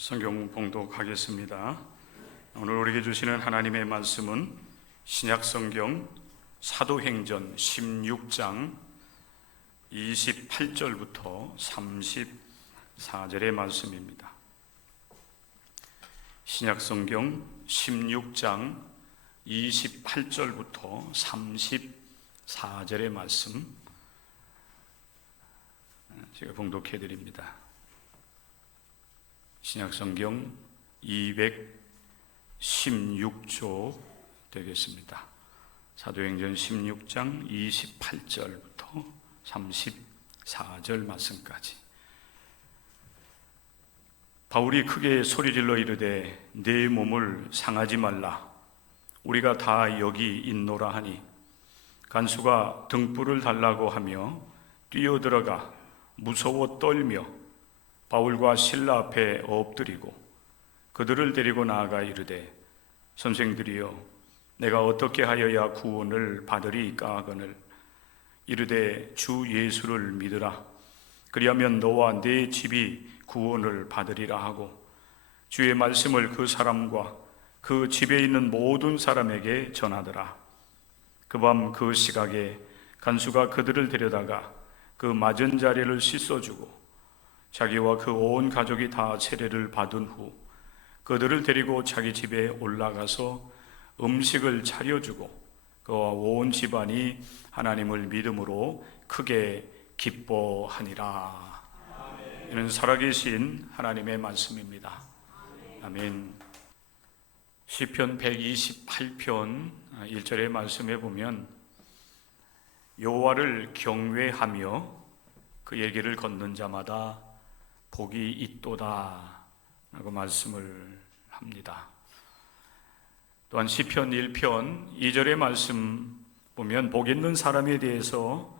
성경 봉독하겠습니다. 오늘 우리에게 주시는 하나님의 말씀은 신약성경 사도행전 16장 28절부터 34절의 말씀입니다. 신약성경 16장 28절부터 34절의 말씀 제가 봉독해 드립니다. 신약성경 216조 되겠습니다. 사도행전 16장 28절부터 34절 말씀까지. 바울이 크게 소리질러 이르되 내 몸을 상하지 말라. 우리가 다 여기 있노라 하니 간수가 등불을 달라고 하며 뛰어들어가 무서워 떨며 바울과 실라 앞에 엎드리고 그들을 데리고 나아가 이르되 선생들이여 내가 어떻게 하여야 구원을 받으리이까 하거늘 이르되 주 예수를 믿으라. 그리하면 너와 네 집이 구원을 받으리라 하고 주의 말씀을 그 사람과 그 집에 있는 모든 사람에게 전하더라. 그 밤 그 시각에 간수가 그들을 데려다가 그 맞은 자리를 씻어주고 자기와 그 온 가족이 다 세례를 받은 후 그들을 데리고 자기 집에 올라가서 음식을 차려주고 그와 온 집안이 하나님을 믿음으로 크게 기뻐하니라. 이는 살아계신 하나님의 말씀입니다. 아멘. 시편 128편 1절의 말씀에 보면 여호와를 경외하며 그의 길을 걷는 자마다 복이 있도다 라고 말씀을 합니다. 또한 시편 1편 2절의 말씀 보면 복 있는 사람에 대해서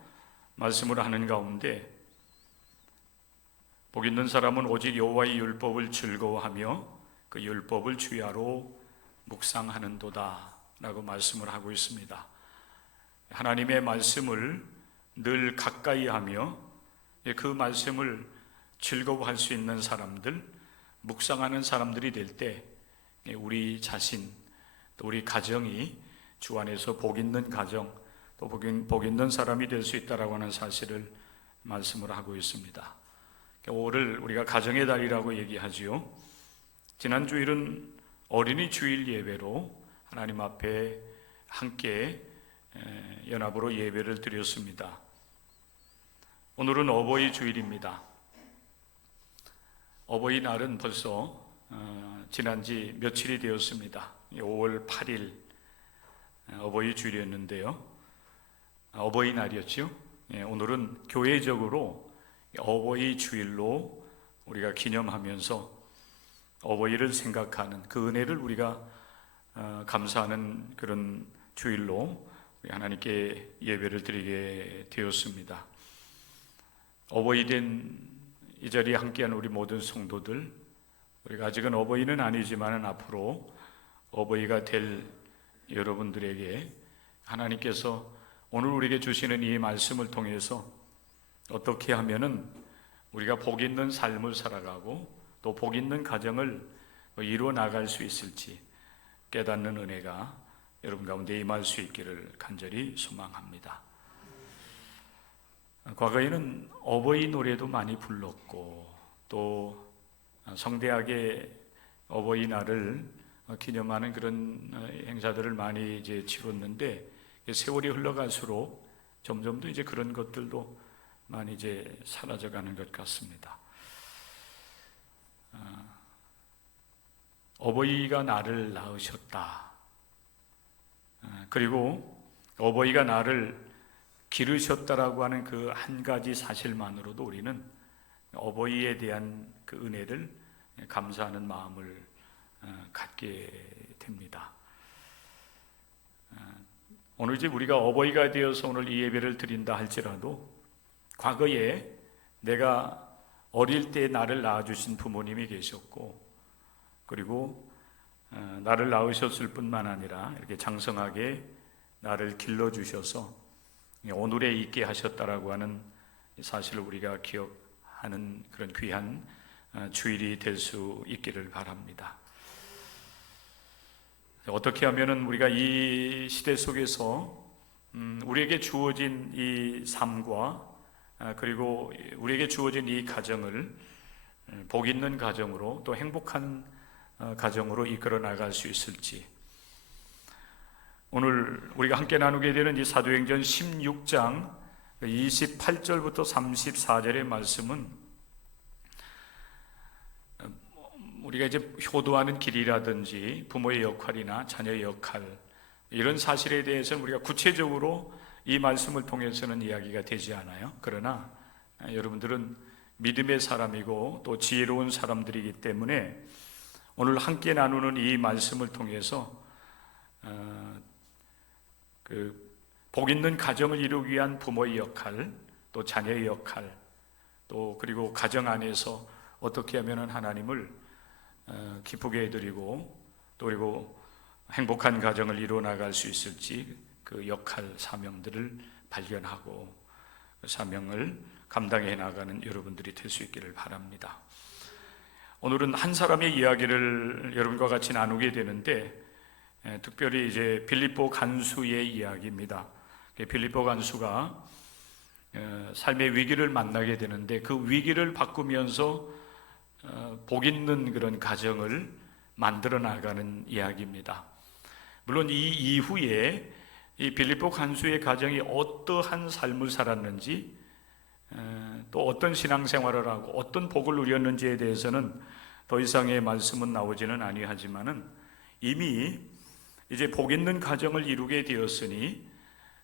말씀을 하는 가운데 복 있는 사람은 오직 여호와의 율법을 즐거워하며 그 율법을 주야로 묵상하는도다 라고 말씀을 하고 있습니다. 하나님의 말씀을 늘 가까이 하며 그 말씀을 즐거워할 수 있는 사람들, 묵상하는 사람들이 될 때 우리 자신, 또 우리 가정이 주 안에서 복 있는 가정, 또 복 있는 사람이 될 수 있다라고 하는 사실을 말씀을 하고 있습니다. 오늘 우리가 가정의 달이라고 얘기하지요. 지난 주일은 어린이 주일 예배로 하나님 앞에 함께 연합으로 예배를 드렸습니다. 오늘은 어버이 주일입니다. 어버이날은 벌써 지난 지 며칠이 되었습니다. 5월 8일 어버이 주일이었는데요. 어버이날이었죠. 오늘은 교회적으로 어버이 주일로 우리가 기념하면서 어버이를 생각하는 그 은혜를 우리가 감사하는 그런 주일로 하나님께 예배를 드리게 되었습니다. 어버이 된 이 자리에 함께한 우리 모든 성도들, 우리가 아직은 어버이는 아니지만 앞으로 어버이가 될 여러분들에게 하나님께서 오늘 우리에게 주시는 이 말씀을 통해서 어떻게 하면은 우리가 복 있는 삶을 살아가고 또 복 있는 가정을 이루어 나갈 수 있을지 깨닫는 은혜가 여러분 가운데 임할 수 있기를 간절히 소망합니다. 과거에는 어버이 노래도 많이 불렀고 또 성대하게 어버이날을 기념하는 그런 행사들을 많이 이제 치렀는데 세월이 흘러갈수록 점점 더 이제 그런 것들도 많이 이제 사라져가는 것 같습니다. 어버이가 나를 낳으셨다. 그리고 어버이가 나를 기르셨다라고 하는 그 한 가지 사실만으로도 우리는 어버이에 대한 그 은혜를 감사하는 마음을 갖게 됩니다. 오늘 이제 우리가 어버이가 되어서 오늘 이 예배를 드린다 할지라도 과거에 내가 어릴 때 나를 낳아주신 부모님이 계셨고 그리고 나를 낳으셨을 뿐만 아니라 이렇게 장성하게 나를 길러주셔서 오늘에 있게 하셨다라고 하는 사실을 우리가 기억하는 그런 귀한 주일이 될 수 있기를 바랍니다. 어떻게 하면은 우리가 이 시대 속에서 우리에게 주어진 이 삶과 그리고 우리에게 주어진 이 가정을 복 있는 가정으로 또 행복한 가정으로 이끌어 나갈 수 있을지, 오늘 우리가 함께 나누게 되는 이 사도행전 16장 28절부터 34절의 말씀은 우리가 이제 효도하는 길이라든지 부모의 역할이나 자녀의 역할, 이런 사실에 대해서는 우리가 구체적으로 이 말씀을 통해서는 이야기가 되지 않아요. 그러나 여러분들은 믿음의 사람이고 또 지혜로운 사람들이기 때문에 오늘 함께 나누는 이 말씀을 통해서 복 있는 가정을 이루기 위한 부모의 역할, 또 자녀의 역할, 또 그리고 가정 안에서 어떻게 하면 하나님을 기쁘게 해드리고 또 그리고 행복한 가정을 이루어 나갈 수 있을지, 그 역할, 사명들을 발견하고 그 사명을 감당해 나가는 여러분들이 될 수 있기를 바랍니다. 오늘은 한 사람의 이야기를 여러분과 같이 나누게 되는데, 특별히 이제 빌립보 간수의 이야기입니다. 빌립보 간수가 삶의 위기를 만나게 되는데 그 위기를 바꾸면서 복 있는 그런 가정을 만들어 나가는 이야기입니다. 물론 이 이후에 이 빌립보 간수의 가정이 어떠한 삶을 살았는지, 또 어떤 신앙생활을 하고 어떤 복을 누렸는지에 대해서는 더 이상의 말씀은 나오지는 아니하지만은 이미 이제 복 있는 가정을 이루게 되었으니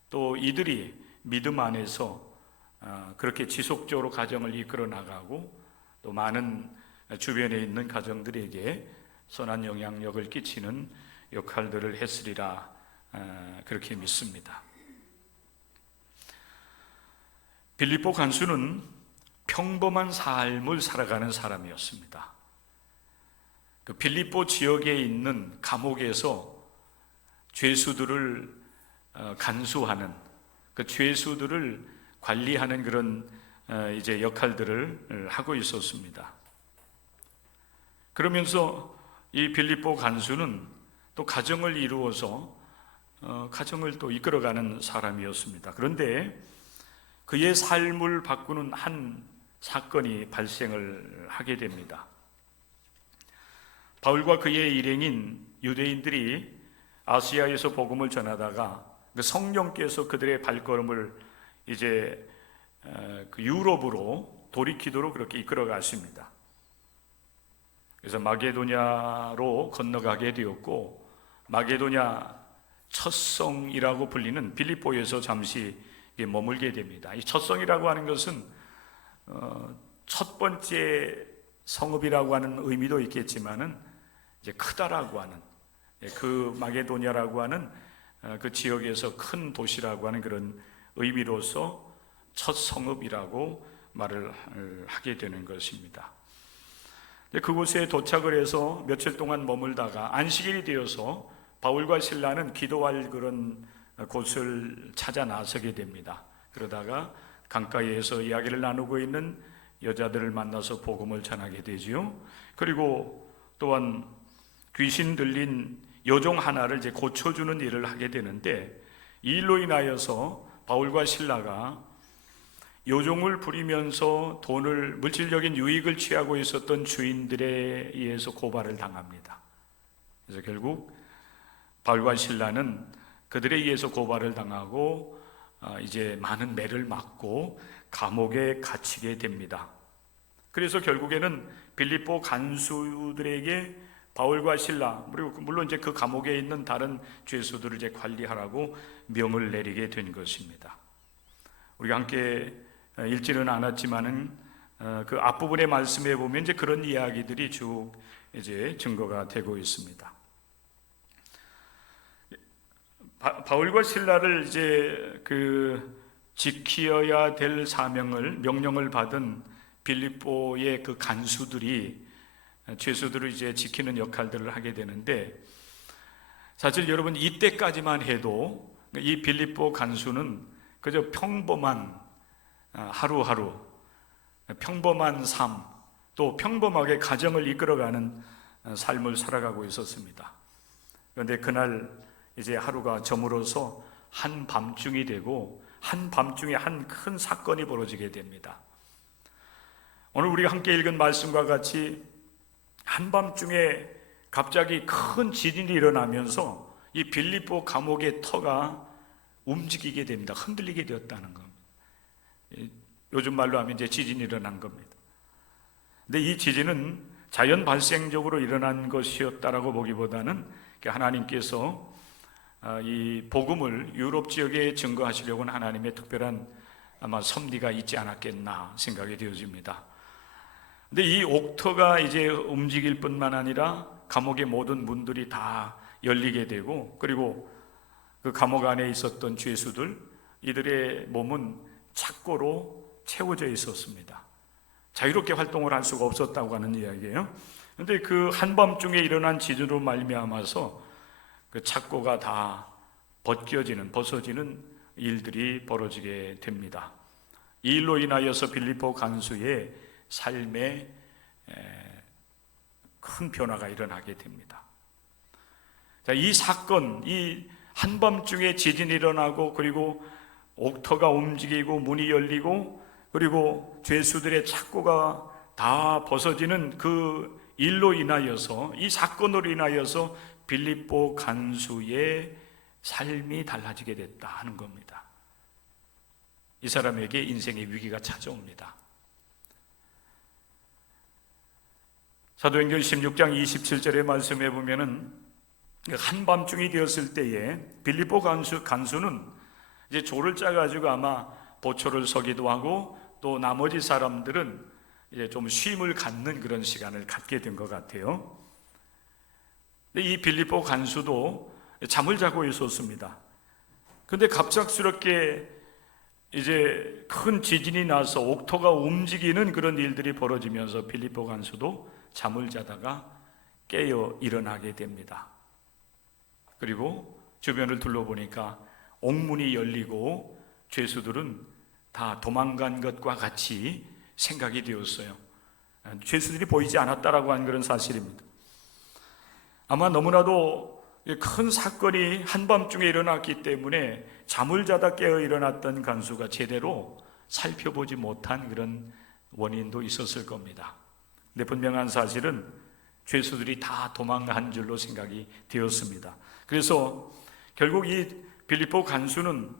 또 이들이 믿음 안에서 그렇게 지속적으로 가정을 이끌어 나가고 또 많은 주변에 있는 가정들에게 선한 영향력을 끼치는 역할들을 했으리라, 그렇게 믿습니다. 빌립보 간수는 평범한 삶을 살아가는 사람이었습니다. 그 빌립보 지역에 있는 감옥에서 죄수들을 간수하는, 그 죄수들을 관리하는 그런 이제 역할들을 하고 있었습니다. 그러면서 이 빌립보 간수는 또 가정을 이루어서 가정을 또 이끌어가는 사람이었습니다. 그런데 그의 삶을 바꾸는 한 사건이 발생을 하게 됩니다. 바울과 그의 일행인 유대인들이 아시아에서 복음을 전하다가 그 성령께서 그들의 발걸음을 이제 그 유럽으로 돌이키도록 그렇게 이끌어 가십니다. 그래서 마게도냐로 건너가게 되었고, 마게도냐 첫성이라고 불리는 빌립보에서 잠시 머물게 됩니다. 이 첫성이라고 하는 것은 첫 번째 성읍이라고 하는 의미도 있겠지만은 이제 크다라고 하는, 그 마게도냐라고 하는 그 지역에서 큰 도시라고 하는 그런 의미로서 첫 성읍이라고 말을 하게 되는 것입니다. 그곳에 도착을 해서 며칠 동안 머물다가 안식일이 되어서 바울과 실라는 기도할 그런 곳을 찾아 나서게 됩니다. 그러다가 강가에서 이야기를 나누고 있는 여자들을 만나서 복음을 전하게 되지요. 그리고 또한 귀신 들린 여종 하나를 이제 고쳐주는 일을 하게 되는데, 이 일로 인하여서 바울과 실라가 여종을 부리면서 물질적인 유익을 취하고 있었던 주인들에 의해서 고발을 당합니다. 그래서 결국 바울과 실라는 그들에 의해서 고발을 당하고 이제 많은 매를 맞고 감옥에 갇히게 됩니다. 그래서 결국에는 빌립보 간수들에게 바울과 실라, 그리고 물론 이제 그 감옥에 있는 다른 죄수들을 이제 관리하라고 명을 내리게 된 것입니다. 우리가 함께 읽지는 않았지만은 그 앞부분의 말씀에 보면 이제 그런 이야기들이 쭉 이제 증거가 되고 있습니다. 바울과 실라를 이제 그 지키어야 될 명령을 받은 빌립보의 그 간수들이 죄수들을 이제 지키는 역할들을 하게 되는데, 사실 여러분 이때까지만 해도 이 빌립보 간수는 그저 평범한 하루하루, 평범한 삶, 또 평범하게 가정을 이끌어가는 삶을 살아가고 있었습니다. 그런데 그날 이제 하루가 저물어서 한밤중이 되고 한밤중에 한 큰 사건이 벌어지게 됩니다. 오늘 우리가 함께 읽은 말씀과 같이 한밤중에 갑자기 큰 지진이 일어나면서 이 빌립보 감옥의 터가 움직이게 됩니다. 흔들리게 되었다는 겁니다. 요즘 말로 하면 이제 지진이 일어난 겁니다. 근데 이 지진은 자연 발생적으로 일어난 것이었다라고 보기보다는 하나님께서 이 복음을 유럽 지역에 증거하시려고는 하나님의 특별한 아마 섭리가 있지 않았겠나 생각이 되어집니다. 근데 이 옥터가 이제 움직일 뿐만 아니라 감옥의 모든 문들이 다 열리게 되고, 그리고 그 감옥 안에 있었던 죄수들, 이들의 몸은 착고로 채워져 있었습니다. 자유롭게 활동을 할 수가 없었다고 하는 이야기예요. 그런데 그 한밤중에 일어난 지진으로 말미암아서 그 착고가 다 벗어지는 일들이 벌어지게 됩니다. 이 일로 인하여서 빌립보 간수의 삶에 큰 변화가 일어나게 됩니다. 자, 이 사건, 이 한밤중에 지진이 일어나고, 그리고 옥터가 움직이고 문이 열리고, 그리고 죄수들의 착고가 다 벗어지는 그 일로 인하여서, 이 사건으로 인하여서 빌립보 간수의 삶이 달라지게 됐다 하는 겁니다. 이 사람에게 인생의 위기가 찾아옵니다. 사도행전 16장 27절의 말씀에 보면은 한밤중이 되었을 때에 빌립보 간수는 이제 조를 짜가지고 아마 보초를 서기도 하고, 또 나머지 사람들은 이제 좀 쉼을 갖는 그런 시간을 갖게 된 것 같아요. 근데 이 빌립보 간수도 잠을 자고 있었습니다. 그런데 갑작스럽게 이제 큰 지진이 나서 옥토가 움직이는 그런 일들이 벌어지면서 빌립보 간수도 잠을 자다가 깨어 일어나게 됩니다. 그리고 주변을 둘러보니까 옥문이 열리고 죄수들은 다 도망간 것과 같이 생각이 되었어요. 죄수들이 보이지 않았다라고 하는 그런 사실입니다. 아마 너무나도 큰 사건이 한밤중에 일어났기 때문에 잠을 자다 깨어 일어났던 간수가 제대로 살펴보지 못한 그런 원인도 있었을 겁니다. 근데 분명한 사실은 죄수들이 다 도망간 줄로 생각이 되었습니다. 그래서 결국 이 빌립보 간수는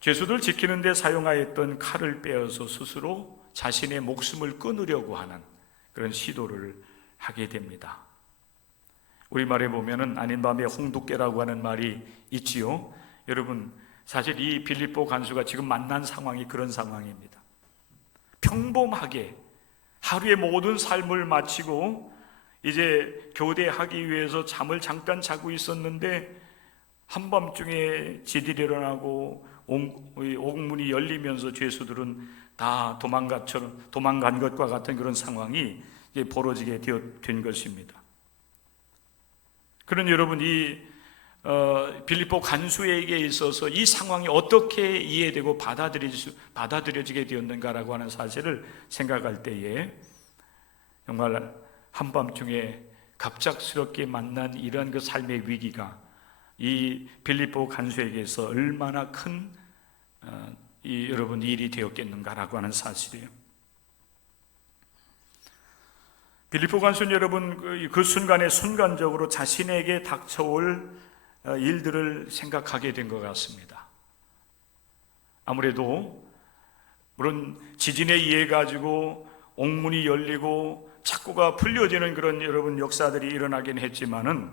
죄수들 지키는 데 사용하였던 칼을 빼어서 스스로 자신의 목숨을 끊으려고 하는 그런 시도를 하게 됩니다. 우리말에 보면은 아닌 밤에 홍두깨라고 하는 말이 있지요. 여러분, 사실 이 빌립보 간수가 지금 만난 상황이 그런 상황입니다. 평범하게 하루의 모든 삶을 마치고 이제 교대하기 위해서 잠을 잠깐 자고 있었는데 한밤중에 지진이 일어나고 옥문이 열리면서 죄수들은 다 도망간 것과 같은 그런 상황이 벌어지게 된 것입니다. 그런 여러분, 이 빌립보 간수에게 있어서 이 상황이 어떻게 이해되고 받아들여지게 되었는가라고 하는 사실을 생각할 때에 정말 한밤중에 갑작스럽게 만난 이러한 그 삶의 위기가 이 빌립보 간수에게서 얼마나 큰 여러분 일이 되었겠는가라고 하는 사실이에요. 빌립보 간수는 여러분 그 순간에 순간적으로 자신에게 닥쳐올 일들을 생각하게 된 것 같습니다. 아무래도 물론 지진에 의해 가지고 옥문이 열리고 착고가 풀려지는 그런 여러분 역사들이 일어나긴 했지만은,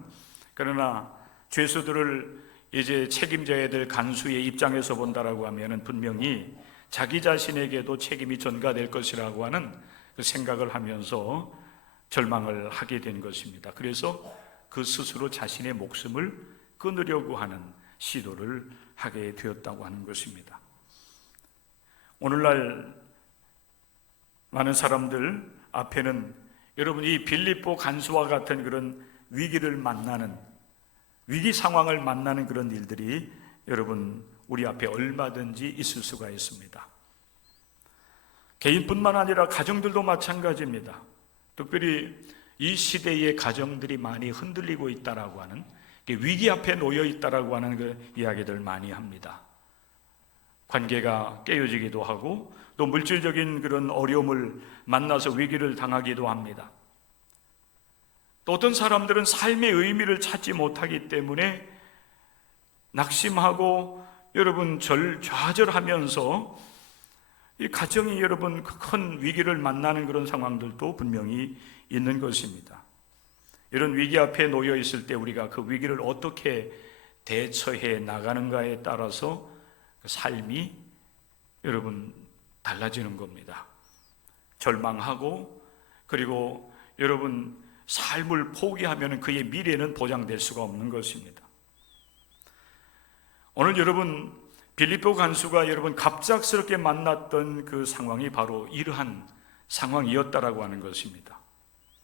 그러나 죄수들을 이제 책임져야 될 간수의 입장에서 본다라고 하면은 분명히 자기 자신에게도 책임이 전가될 것이라고 하는 그 생각을 하면서 절망을 하게 된 것입니다. 그래서 그 스스로 자신의 목숨을 끊으려고 하는 시도를 하게 되었다고 하는 것입니다. 오늘날 많은 사람들 앞에는 여러분 이 빌립보 간수와 같은 그런 위기 상황을 만나는 그런 일들이 여러분 우리 앞에 얼마든지 있을 수가 있습니다. 개인뿐만 아니라 가정들도 마찬가지입니다. 특별히 이 시대의 가정들이 많이 흔들리고 있다라고 하는, 위기 앞에 놓여 있다라고 하는 그 이야기들 많이 합니다. 관계가 깨어지기도 하고 또 물질적인 그런 어려움을 만나서 위기를 당하기도 합니다. 또 어떤 사람들은 삶의 의미를 찾지 못하기 때문에 낙심하고 여러분 좌절하면서 이 가정이 여러분 큰 위기를 만나는 그런 상황들도 분명히 있는 것입니다. 이런 위기 앞에 놓여 있을 때 우리가 그 위기를 어떻게 대처해 나가는가에 따라서 삶이 여러분 달라지는 겁니다. 절망하고 그리고 여러분 삶을 포기하면 그의 미래는 보장될 수가 없는 것입니다. 오늘 여러분 빌립보 간수가 여러분 갑작스럽게 만났던 그 상황이 바로 이러한 상황이었다라고 하는 것입니다.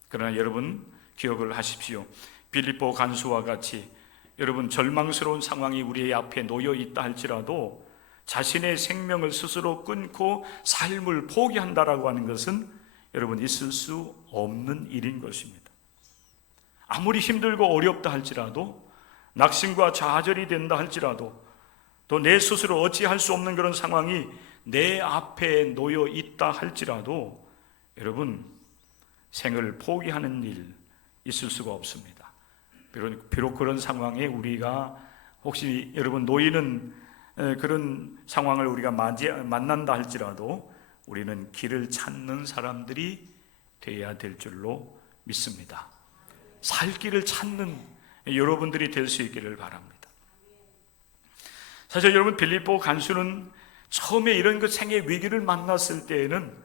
그러나 여러분 기억을 하십시오. 빌립보 간수와 같이 여러분 절망스러운 상황이 우리의 앞에 놓여 있다 할지라도 자신의 생명을 스스로 끊고 삶을 포기한다라고 하는 것은 여러분 있을 수 없는 일인 것입니다. 아무리 힘들고 어렵다 할지라도, 낙심과 좌절이 된다 할지라도, 또 내 스스로 어찌할 수 없는 그런 상황이 내 앞에 놓여 있다 할지라도 여러분 생을 포기하는 일 있을 수가 없습니다. 비록 그런 상황에 우리가 혹시 여러분 놓이는 그런 상황을 우리가 만난다 할지라도 우리는 길을 찾는 사람들이 되어야 될 줄로 믿습니다. 살 길을 찾는 여러분들이 될 수 있기를 바랍니다. 사실 여러분 빌립보 간수는 처음에 이런 그 생의 위기를 만났을 때에는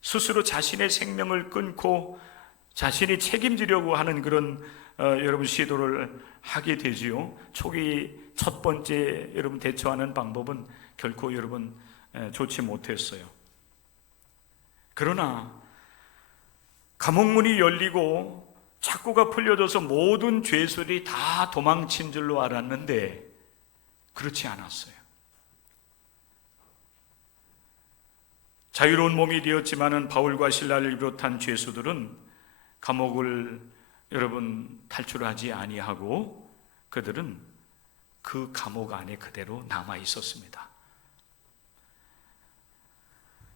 스스로 자신의 생명을 끊고 자신이 책임지려고 하는 그런 여러분 시도를 하게 되지요. 초기 첫 번째 여러분 대처하는 방법은 결코 여러분 좋지 못했어요. 그러나 감옥문이 열리고 착고가 풀려져서 모든 죄수들이 다 도망친 줄로 알았는데 그렇지 않았어요. 자유로운 몸이 되었지만은 바울과 실라를 비롯한 죄수들은 감옥을 여러분 탈출하지 아니하고 그들은 그 감옥 안에 그대로 남아 있었습니다.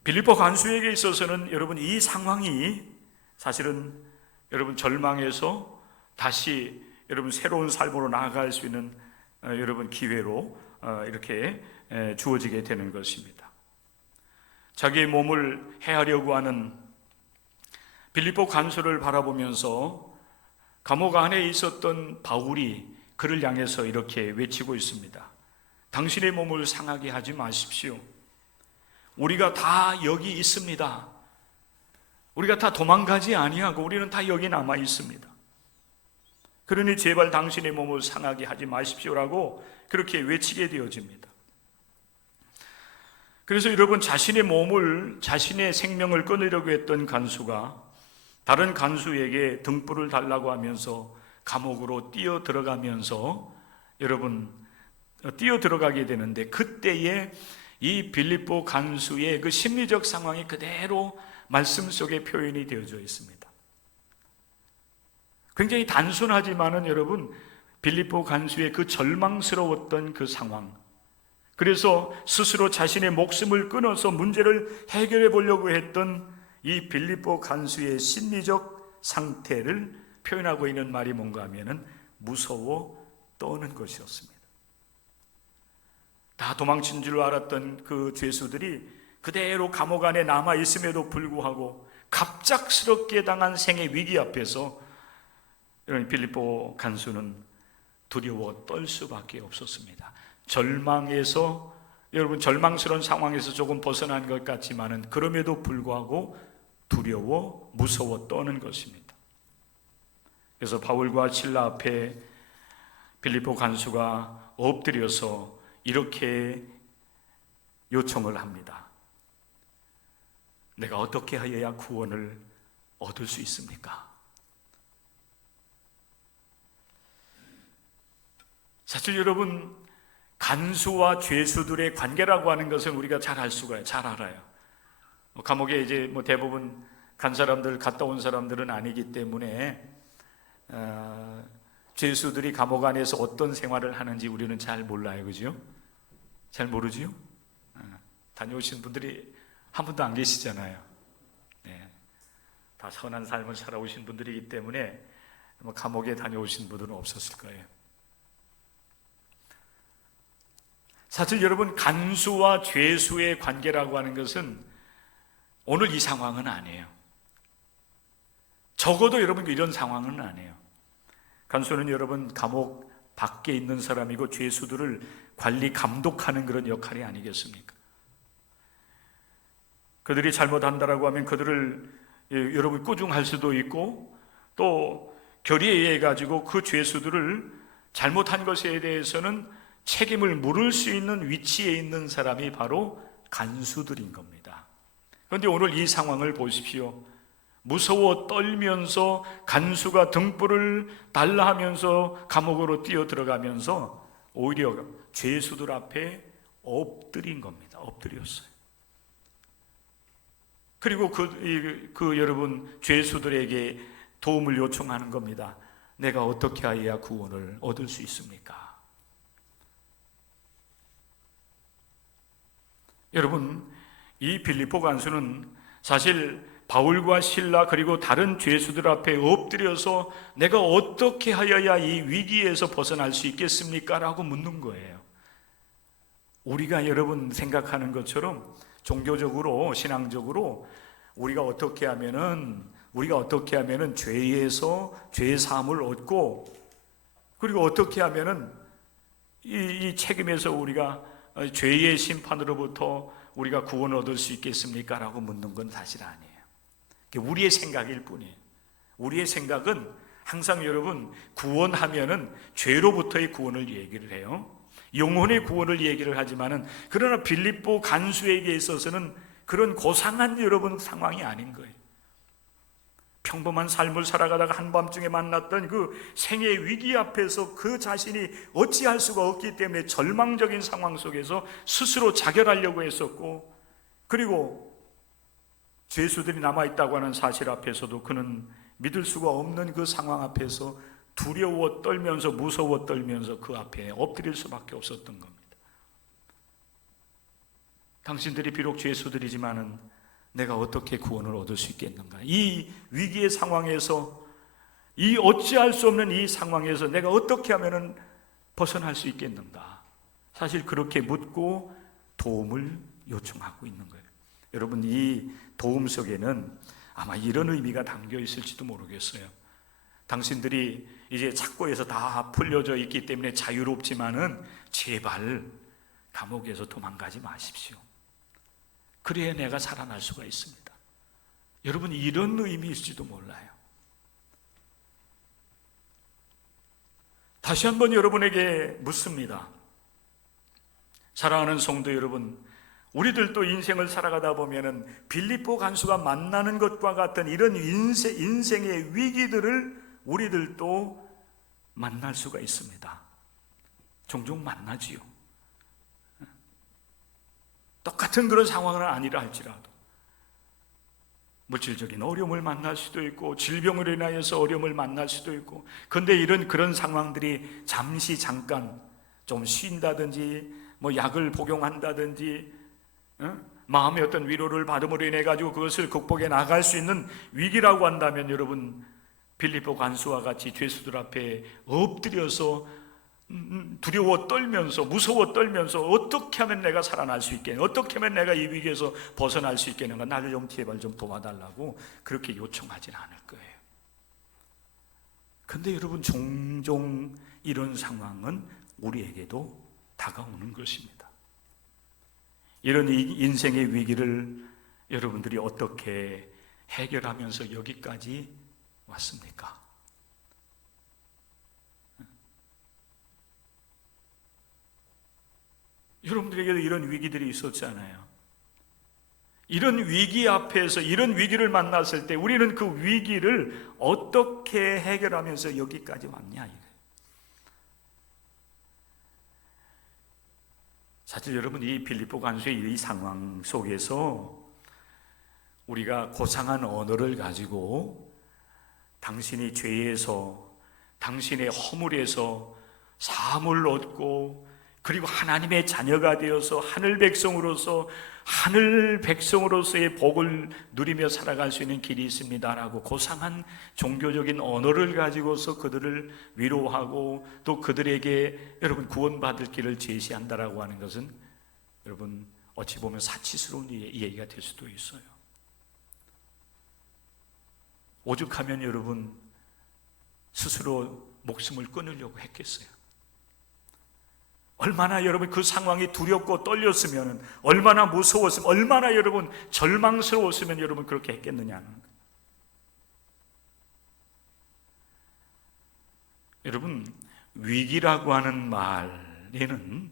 빌립보 간수에게 있어서는 여러분 이 상황이 사실은 여러분 절망에서 다시 여러분 새로운 삶으로 나아갈 수 있는 여러분 기회로 이렇게 주어지게 되는 것입니다. 자기의 몸을 해하려고 하는 빌립보 간수를 바라보면서 감옥 안에 있었던 바울이 그를 향해서 이렇게 외치고 있습니다. 당신의 몸을 상하게 하지 마십시오. 우리가 다 여기 있습니다. 우리가 다 도망가지 아니하고 우리는 다 여기 남아 있습니다. 그러니 제발 당신의 몸을 상하게 하지 마십시오라고 그렇게 외치게 되어집니다. 그래서 여러분 자신의 몸을, 자신의 생명을 끊으려고 했던 간수가 다른 간수에게 등불을 달라고 하면서 감옥으로 뛰어 들어가면서 여러분 뛰어 들어가게 되는데 그때에 이 빌립보 간수의 그 심리적 상황이 그대로 말씀 속에 표현이 되어져 있습니다. 굉장히 단순하지만은 여러분 빌립보 간수의 그 절망스러웠던 그 상황, 그래서 스스로 자신의 목숨을 끊어서 문제를 해결해 보려고 했던 이 빌립보 간수의 심리적 상태를 표현하고 있는 말이 뭔가 하면은 무서워 떠는 것이었습니다. 다 도망친 줄 알았던 그 죄수들이 그대로 감옥 안에 남아 있음에도 불구하고 갑작스럽게 당한 생의 위기 앞에서 여러분 빌립보 간수는 두려워 떨 수밖에 없었습니다. 절망에서 여러분 절망스러운 상황에서 조금 벗어난 것 같지만은 그럼에도 불구하고 두려워 무서워 떠는 것입니다. 그래서 바울과 실라 앞에 빌립보 간수가 엎드려서 이렇게 요청을 합니다. 내가 어떻게 하여야 구원을 얻을 수 있습니까? 사실 여러분 간수와 죄수들의 관계라고 하는 것은 우리가 잘 알아요. 감옥에 이제 대부분 간 사람들, 갔다 온 사람들은 아니기 때문에 죄수들이 감옥 안에서 어떤 생활을 하는지 우리는 잘 몰라요, 그죠? 잘 모르지요? 다녀오신 분들이 한 분도 안 계시잖아요. 네. 다 선한 삶을 살아오신 분들이기 때문에 감옥에 다녀오신 분들은 없었을 거예요. 사실 여러분, 간수와 죄수의 관계라고 하는 것은 오늘 이 상황은 아니에요. 적어도 여러분 이런 상황은 아니에요. 간수는 여러분 감옥 밖에 있는 사람이고 죄수들을 관리 감독하는 그런 역할이 아니겠습니까? 그들이 잘못한다라고 하면 그들을 여러분 꾸중할 수도 있고, 또 결의에 의해 가지고 그 죄수들을 잘못한 것에 대해서는 책임을 물을 수 있는 위치에 있는 사람이 바로 간수들인 겁니다. 그런데 오늘 이 상황을 보십시오. 무서워 떨면서 간수가 등불을 달라 하면서 감옥으로 뛰어 들어가면서 오히려 죄수들 앞에 엎드린 겁니다. 엎드렸어요. 그리고 그 여러분 죄수들에게 도움을 요청하는 겁니다. 내가 어떻게 해야 구원을 얻을 수 있습니까? 여러분, 이 빌립보 간수는 사실 바울과 실라 그리고 다른 죄수들 앞에 엎드려서 내가 어떻게 하여야 이 위기에서 벗어날 수 있겠습니까? 라고 묻는 거예요. 우리가 여러분 생각하는 것처럼 종교적으로, 신앙적으로 우리가 어떻게 하면은 죄에서 죄 사함을 얻고, 그리고 어떻게 하면은 이 책임에서 우리가 죄의 심판으로부터 우리가 구원을 얻을 수 있겠습니까? 라고 묻는 건 사실 아니에요. 우리의 생각일 뿐이에요. 우리의 생각은 항상 여러분 구원하면은 죄로부터의 구원을 얘기를 해요. 영혼의 구원을 얘기를 하지만은, 그러나 빌립보 간수에게 있어서는 그런 고상한 여러분 상황이 아닌 거예요. 평범한 삶을 살아가다가 한밤중에 만났던 그 생의 위기 앞에서 그 자신이 어찌할 수가 없기 때문에 절망적인 상황 속에서 스스로 자결하려고 했었고, 그리고 죄수들이 남아있다고 하는 사실 앞에서도 그는 믿을 수가 없는 그 상황 앞에서 두려워 떨면서, 무서워 떨면서 그 앞에 엎드릴 수밖에 없었던 겁니다. 당신들이 비록 죄수들이지만은 내가 어떻게 구원을 얻을 수 있겠는가? 이 위기의 상황에서, 이 어찌할 수 없는 이 상황에서 내가 어떻게 하면은 벗어날 수 있겠는가? 사실 그렇게 묻고 도움을 요청하고 있는 거예요. 여러분, 이 도움 속에는 아마 이런 의미가 담겨 있을지도 모르겠어요. 당신들이 이제 착고에서 다 풀려져 있기 때문에 자유롭지만은 제발 감옥에서 도망가지 마십시오. 그래야 내가 살아날 수가 있습니다. 여러분, 이런 의미일지도 몰라요. 다시 한번 여러분에게 묻습니다. 사랑하는 성도 여러분, 우리들도 인생을 살아가다 보면은 빌립보 간수가 만나는 것과 같은 이런 인생의 위기들을 우리들도 만날 수가 있습니다. 종종 만나지요. 똑같은 그런 상황은 아니라 할지라도 물질적인 어려움을 만날 수도 있고, 질병으로 인하여서 어려움을 만날 수도 있고, 그런데 그런 상황들이 잠깐 좀 쉰다든지 약을 복용한다든지 마음의 어떤 위로를 받음으로 인해 가지고 그것을 극복해 나갈 수 있는 위기라고 한다면, 여러분, 빌립보 간수와 같이 죄수들 앞에 엎드려서 두려워 떨면서, 무서워 떨면서 어떻게 하면 내가 살아날 수 있겠는가, 어떻게 하면 내가 이 위기에서 벗어날 수 있겠는가, 나를 좀 제발 좀 도와달라고 그렇게 요청하진 않을 거예요. 그런데 여러분, 종종 이런 상황은 우리에게도 다가오는 것입니다. 이런 인생의 위기를 여러분들이 어떻게 해결하면서 여기까지 왔습니까? 여러분들에게도 이런 위기들이 있었잖아요. 이런 위기 앞에서, 이런 위기를 만났을 때 우리는 그 위기를 어떻게 해결하면서 여기까지 왔냐 이거예요. 사실 여러분, 이 빌립보 간수의 이 상황 속에서 우리가 고상한 언어를 가지고 당신이 죄에서, 당신의 허물에서 사함을 얻고, 그리고 하나님의 자녀가 되어서 하늘 백성으로서의 복을 누리며 살아갈 수 있는 길이 있습니다라고 고상한 종교적인 언어를 가지고서 그들을 위로하고 또 그들에게 여러분 구원받을 길을 제시한다라고 하는 것은 여러분 어찌 보면 사치스러운 이야기가 될 수도 있어요. 오죽하면 여러분 스스로 목숨을 끊으려고 했겠어요. 얼마나 여러분 그 상황이 두렵고 떨렸으면, 얼마나 무서웠으면, 얼마나 여러분 절망스러웠으면 여러분 그렇게 했겠느냐는 거예요. 여러분, 위기라고 하는 말에는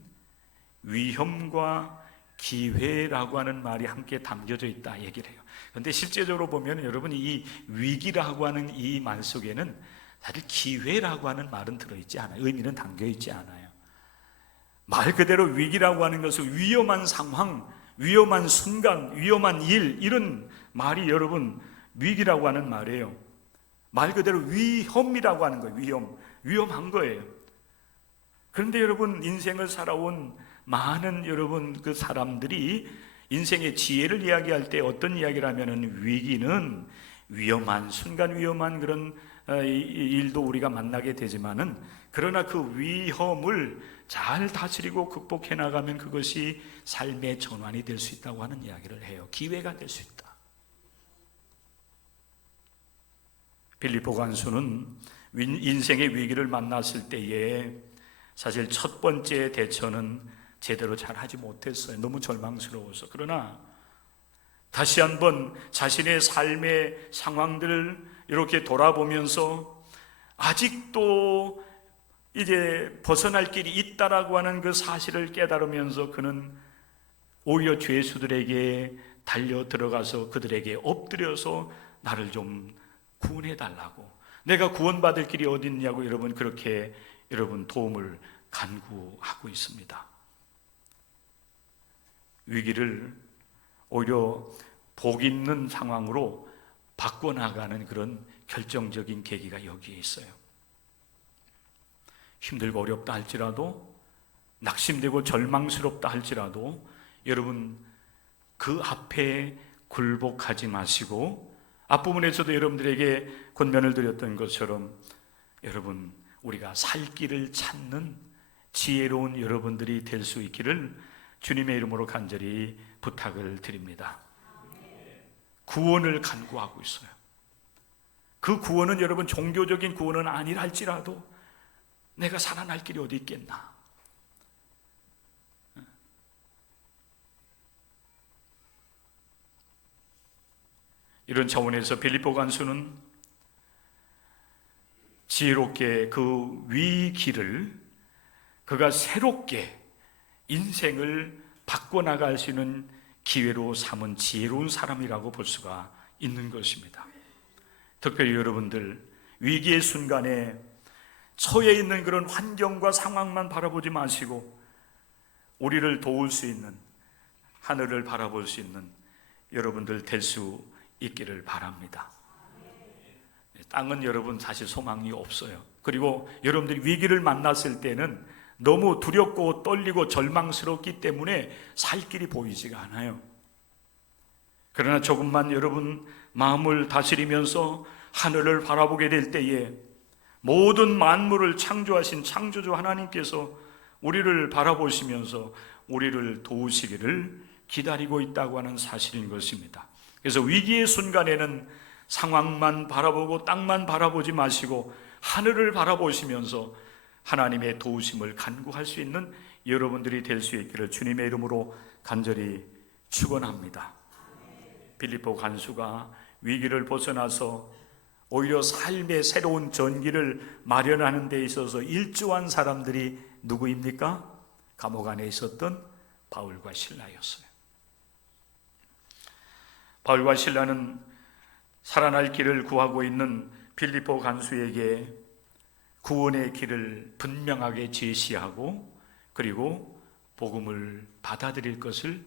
위험과 기회라고 하는 말이 함께 담겨져 있다 얘기를 해요. 그런데 실제적으로 보면 여러분 이 위기라고 하는 이 말 속에는 사실 기회라고 하는 말은 들어있지 않아요. 의미는 담겨있지 않아요. 말 그대로 위기라고 하는 것은 위험한 상황, 위험한 순간, 위험한 일, 이런 말이 여러분 위기라고 하는 말이에요. 말 그대로 위험이라고 하는 거예요. 위험한 거예요. 그런데 여러분 인생을 살아온 많은 여러분 그 사람들이 인생의 지혜를 이야기할 때 어떤 이야기를 하면은 위기는 위험한 순간, 위험한 그런 일도 우리가 만나게 되지만은, 그러나 그 위험을 잘 다스리고 극복해 나가면 그것이 삶의 전환이 될 수 있다고 하는 이야기를 해요. 기회가 될 수 있다. 빌립보 간수는 인생의 위기를 만났을 때에 사실 첫 번째 대처는 제대로 잘 하지 못했어요. 너무 절망스러워서. 그러나 다시 한번 자신의 삶의 상황들을 이렇게 돌아보면서 아직도 이제 벗어날 길이 있다라고 하는 그 사실을 깨달으면서 그는 오히려 죄수들에게 달려 들어가서 그들에게 엎드려서 나를 좀 구원해 달라고, 내가 구원받을 길이 어디 있냐고 여러분 그렇게 여러분 도움을 간구하고 있습니다. 위기를 오히려 복 있는 상황으로 바꿔나가는 그런 결정적인 계기가 여기에 있어요. 힘들고 어렵다 할지라도, 낙심되고 절망스럽다 할지라도 여러분 그 앞에 굴복하지 마시고, 앞부분에서도 여러분들에게 권면을 드렸던 것처럼 여러분 우리가 살 길을 찾는 지혜로운 여러분들이 될 수 있기를 주님의 이름으로 간절히 부탁을 드립니다. 구원을 간구하고 있어요. 그 구원은 여러분 종교적인 구원은 아니라 할지라도 내가 살아날 길이 어디 있겠나. 이런 차원에서 빌립보 간수는 지혜롭게 그 위기를 그가 새롭게 인생을 바꿔나갈 수 있는 기회로 삼은 지혜로운 사람이라고 볼 수가 있는 것입니다. 특별히 여러분들 위기의 순간에 처해 있는 그런 환경과 상황만 바라보지 마시고 우리를 도울 수 있는, 하늘을 바라볼 수 있는 여러분들 될 수 있기를 바랍니다. 땅은 여러분 사실 소망이 없어요. 그리고 여러분들이 위기를 만났을 때는 너무 두렵고 떨리고 절망스럽기 때문에 살 길이 보이지가 않아요. 그러나 조금만 여러분 마음을 다스리면서 하늘을 바라보게 될 때에 모든 만물을 창조하신 창조주 하나님께서 우리를 바라보시면서 우리를 도우시기를 기다리고 있다고 하는 사실인 것입니다. 그래서 위기의 순간에는 상황만 바라보고 땅만 바라보지 마시고 하늘을 바라보시면서 하나님의 도우심을 간구할 수 있는 여러분들이 될 수 있기를 주님의 이름으로 간절히 축원합니다. 빌립보 간수가 위기를 벗어나서 오히려 삶의 새로운 전기를 마련하는 데 있어서 일조한 사람들이 누구입니까? 감옥 안에 있었던 바울과 실라였어요. 바울과 실라는 살아날 길을 구하고 있는 빌립보 간수에게 구원의 길을 분명하게 제시하고 그리고 복음을 받아들일 것을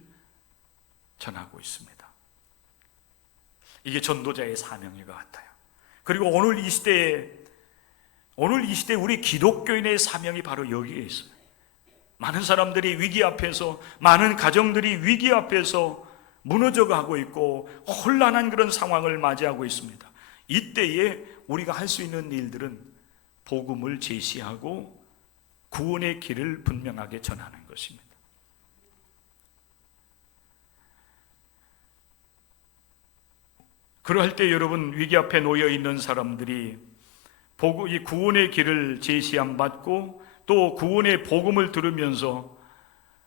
전하고 있습니다. 이게 전도자의 사명인 것 같아요. 그리고 오늘 이 시대에 우리 기독교인의 사명이 바로 여기에 있어요. 많은 사람들이 위기 앞에서, 많은 가정들이 위기 앞에서 무너져가고 있고 혼란한 그런 상황을 맞이하고 있습니다. 이때에 우리가 할 수 있는 일들은 복음을 제시하고 구원의 길을 분명하게 전하는 것입니다. 그럴 때 여러분, 위기 앞에 놓여 있는 사람들이 이 구원의 길을 제시함 받고 또 구원의 복음을 들으면서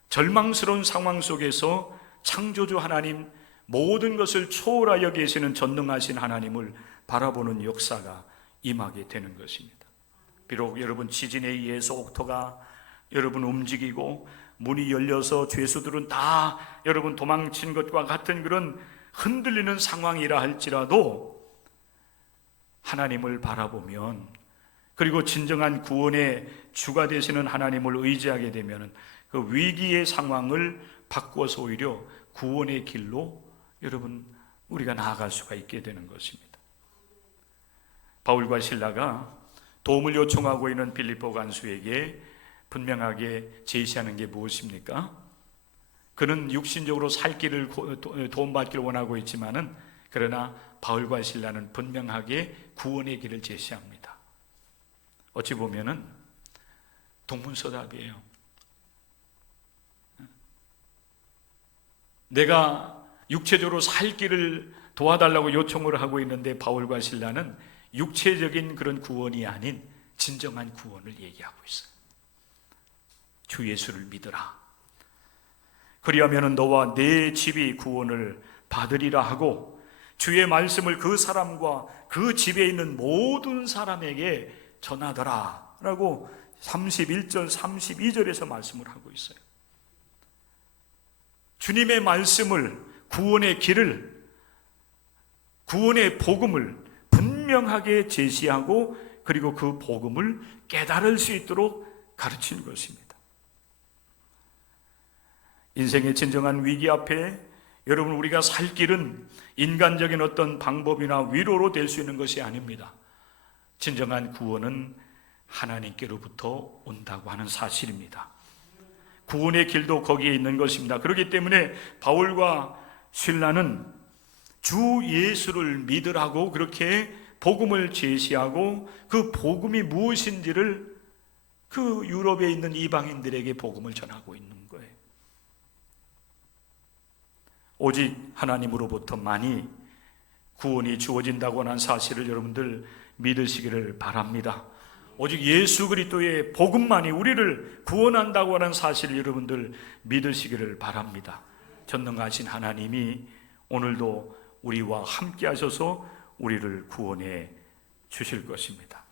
절망스러운 상황 속에서 창조주 하나님, 모든 것을 초월하여 계시는 전능하신 하나님을 바라보는 역사가 임하게 되는 것입니다. 비록 여러분 지진에 의해서 옥토가 여러분 움직이고 문이 열려서 죄수들은 다 여러분 도망친 것과 같은 그런 흔들리는 상황이라 할지라도 하나님을 바라보면, 그리고 진정한 구원의 주가 되시는 하나님을 의지하게 되면 그 위기의 상황을 바꾸어서 오히려 구원의 길로 여러분 우리가 나아갈 수가 있게 되는 것입니다. 바울과 실라가 도움을 요청하고 있는 빌립보 간수에게 분명하게 제시하는 게 무엇입니까? 그는 육신적으로 살 길을 도움받기를 원하고 있지만은, 그러나 바울과 실라는 분명하게 구원의 길을 제시합니다. 어찌 보면은 동문서답이에요. 내가 육체적으로 살 길을 도와달라고 요청을 하고 있는데 바울과 실라는 육체적인 그런 구원이 아닌 진정한 구원을 얘기하고 있어요. 주 예수를 믿으라. 그리하면 너와 내 집이 구원을 받으리라 하고 주의 말씀을 그 사람과 그 집에 있는 모든 사람에게 전하더라 라고 31절 32절에서 말씀을 하고 있어요. 주님의 말씀을, 구원의 길을, 구원의 복음을 분명하게 제시하고 그리고 그 복음을 깨달을 수 있도록 가르친 것입니다. 인생의 진정한 위기 앞에 여러분 우리가 살 길은 인간적인 어떤 방법이나 위로로 될 수 있는 것이 아닙니다. 진정한 구원은 하나님께로부터 온다고 하는 사실입니다. 구원의 길도 거기에 있는 것입니다. 그렇기 때문에 바울과 실라는 주 예수를 믿으라고 그렇게 복음을 제시하고 그 복음이 무엇인지를 그 유럽에 있는 이방인들에게 복음을 전하고 있는 거예요. 오직 하나님으로부터만이 구원이 주어진다고 하는 사실을 여러분들 믿으시기를 바랍니다. 오직 예수 그리스도의 복음만이 우리를 구원한다고 하는 사실을 여러분들 믿으시기를 바랍니다. 전능하신 하나님이 오늘도 우리와 함께 하셔서 우리를 구원해 주실 것입니다.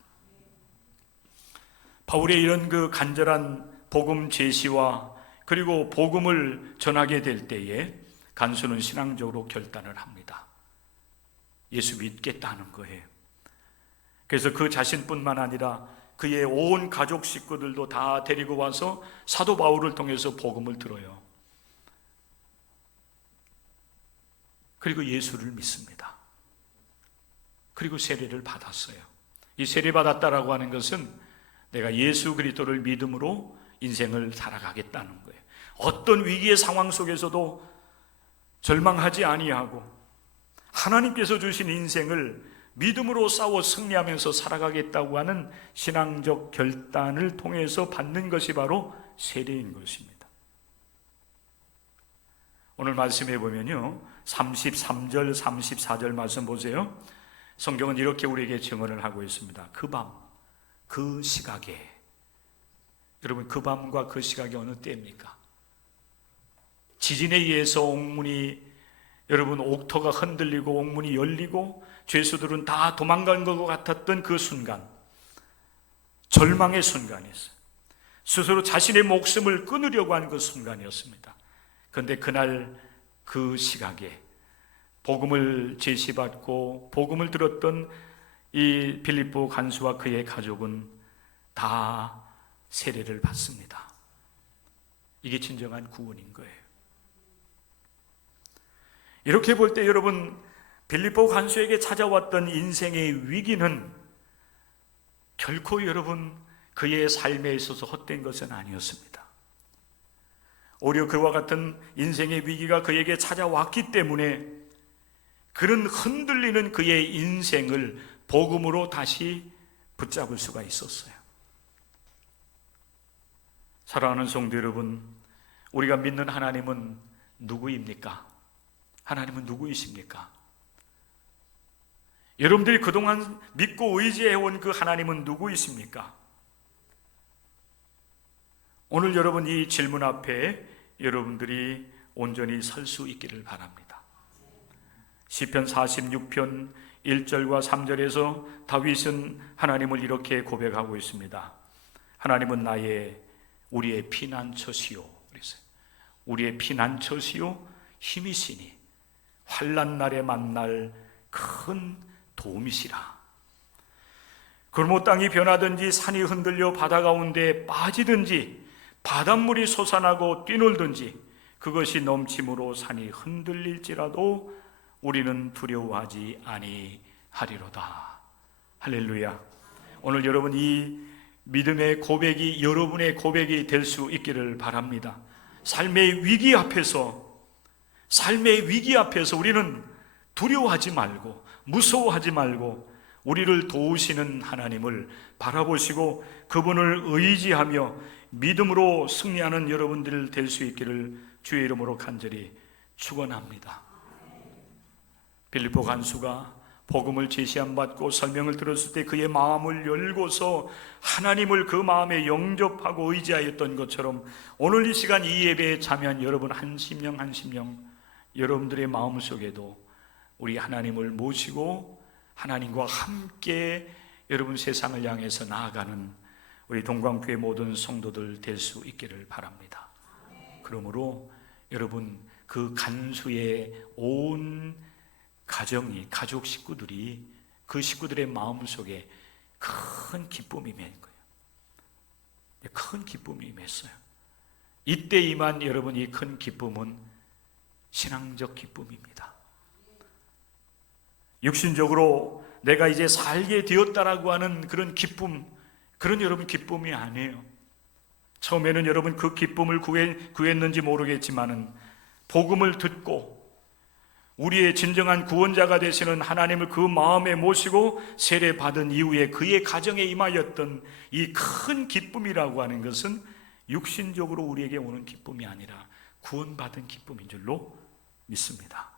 바울의 이런 그 간절한 복음 제시와 그리고 복음을 전하게 될 때에 간수는 신앙적으로 결단을 합니다. 예수 믿겠다는 거예요. 그래서 그 자신뿐만 아니라 그의 온 가족 식구들도 다 데리고 와서 사도 바울을 통해서 복음을 들어요. 그리고 예수를 믿습니다. 그리고 세례를 받았어요. 이 세례 받았다라고 하는 것은 내가 예수 그리스도를 믿음으로 인생을 살아가겠다는 거예요. 어떤 위기의 상황 속에서도 절망하지 아니하고 하나님께서 주신 인생을 믿음으로 싸워 승리하면서 살아가겠다고 하는 신앙적 결단을 통해서 받는 것이 바로 세례인 것입니다. 오늘 말씀해 보면요, 33절 34절 말씀 보세요. 성경은 이렇게 우리에게 증언을 하고 있습니다. 그 밤, 그 시각에, 여러분 그 밤과 그 시각이 어느 때입니까? 지진에 의해서 옥문이, 여러분 옥토가 흔들리고 옥문이 열리고 죄수들은 다 도망간 것 같았던 그 순간, 절망의 순간이었어요. 스스로 자신의 목숨을 끊으려고 하는 그 순간이었습니다. 그런데 그날 그 시각에 복음을 제시받고 복음을 들었던 이 빌립보 간수와 그의 가족은 다 세례를 받습니다. 이게 진정한 구원인 거예요. 이렇게 볼 때 여러분, 빌립보 간수에게 찾아왔던 인생의 위기는 결코 여러분 그의 삶에 있어서 헛된 것은 아니었습니다. 오히려 그와 같은 인생의 위기가 그에게 찾아왔기 때문에 그런 흔들리는 그의 인생을 복음으로 다시 붙잡을 수가 있었어요. 사랑하는 성도 여러분, 우리가 믿는 하나님은 누구입니까? 하나님은 누구이십니까? 여러분들이 그동안 믿고 의지해온 그 하나님은 누구이십니까? 오늘 여러분 이 질문 앞에 여러분들이 온전히 설 수 있기를 바랍니다. 시편 46편 1절과 3절에서 다윗은 하나님을 이렇게 고백하고 있습니다. 하나님은 우리의 피난처시요. 그랬어요. 우리의 피난처시요 힘이시니 환난 날에 만날 큰 도움이시라. 그러므로 땅이 변하든지 산이 흔들려 바다 가운데 빠지든지 바닷물이 솟아나고 뛰놀든지 그것이 넘침으로 산이 흔들릴지라도 우리는 두려워하지 아니하리로다. 할렐루야. 오늘 여러분 이 믿음의 고백이 여러분의 고백이 될 수 있기를 바랍니다. 삶의 위기 앞에서 우리는 두려워하지 말고 무서워하지 말고 우리를 도우시는 하나님을 바라보시고 그분을 의지하며 믿음으로 승리하는 여러분들 될 수 있기를 주의 이름으로 간절히 축원합니다. 빌립보 간수가 복음을 제시함 받고 설명을 들었을 때 그의 마음을 열고서 하나님을 그 마음에 영접하고 의지하였던 것처럼 오늘 이 시간 이 예배에 참여한 여러분 한 심령 여러분들의 마음속에도 우리 하나님을 모시고 하나님과 함께 여러분 세상을 향해서 나아가는 우리 동광교회 모든 성도들 될 수 있기를 바랍니다. 그러므로 여러분 그 간수의 온 가족 식구들이 그 식구들의 마음속에 큰 기쁨이 임한 거예요. 큰 기쁨이 임했어요. 이때 임한 여러분 이 큰 기쁨은 신앙적 기쁨입니다. 육신적으로 내가 이제 살게 되었다라고 하는 그런 기쁨, 그런 여러분 기쁨이 아니에요. 처음에는 여러분 그 기쁨을 구했는지 모르겠지만은 복음을 듣고 우리의 진정한 구원자가 되시는 하나님을 그 마음에 모시고 세례 받은 이후에 그의 가정에 임하였던 이 큰 기쁨이라고 하는 것은 육신적으로 우리에게 오는 기쁨이 아니라 구원받은 기쁨인 줄로 믿습니다.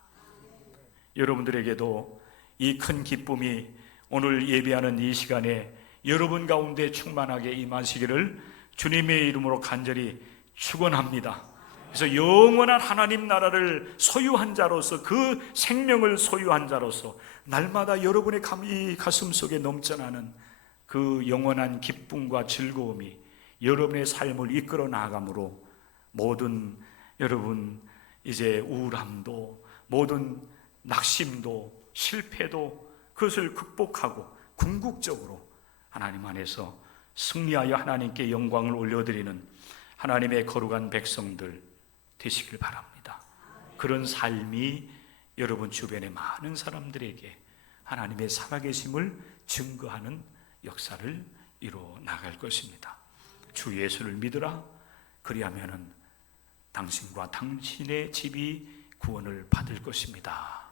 여러분들에게도 이 큰 기쁨이 오늘 예배하는 이 시간에 여러분 가운데 충만하게 임하시기를 주님의 이름으로 간절히 축원합니다. 그래서 영원한 하나님 나라를 소유한 자로서 그 생명을 소유한 자로서 날마다 여러분의 가슴 속에 넘쳐나는 그 영원한 기쁨과 즐거움이 여러분의 삶을 이끌어 나가므로 모든 여러분 이제 우울함도 모든 낙심도 실패도 그것을 극복하고 궁극적으로 하나님 안에서 승리하여 하나님께 영광을 올려드리는 하나님의 거룩한 백성들 되시길 바랍니다. 그런 삶이 여러분 주변의 많은 사람들에게 하나님의 살아계심을 증거하는 역사를 이루어 나갈 것입니다. 주 예수를 믿으라. 그리하면은 당신과 당신의 집이 구원을 받을 것입니다.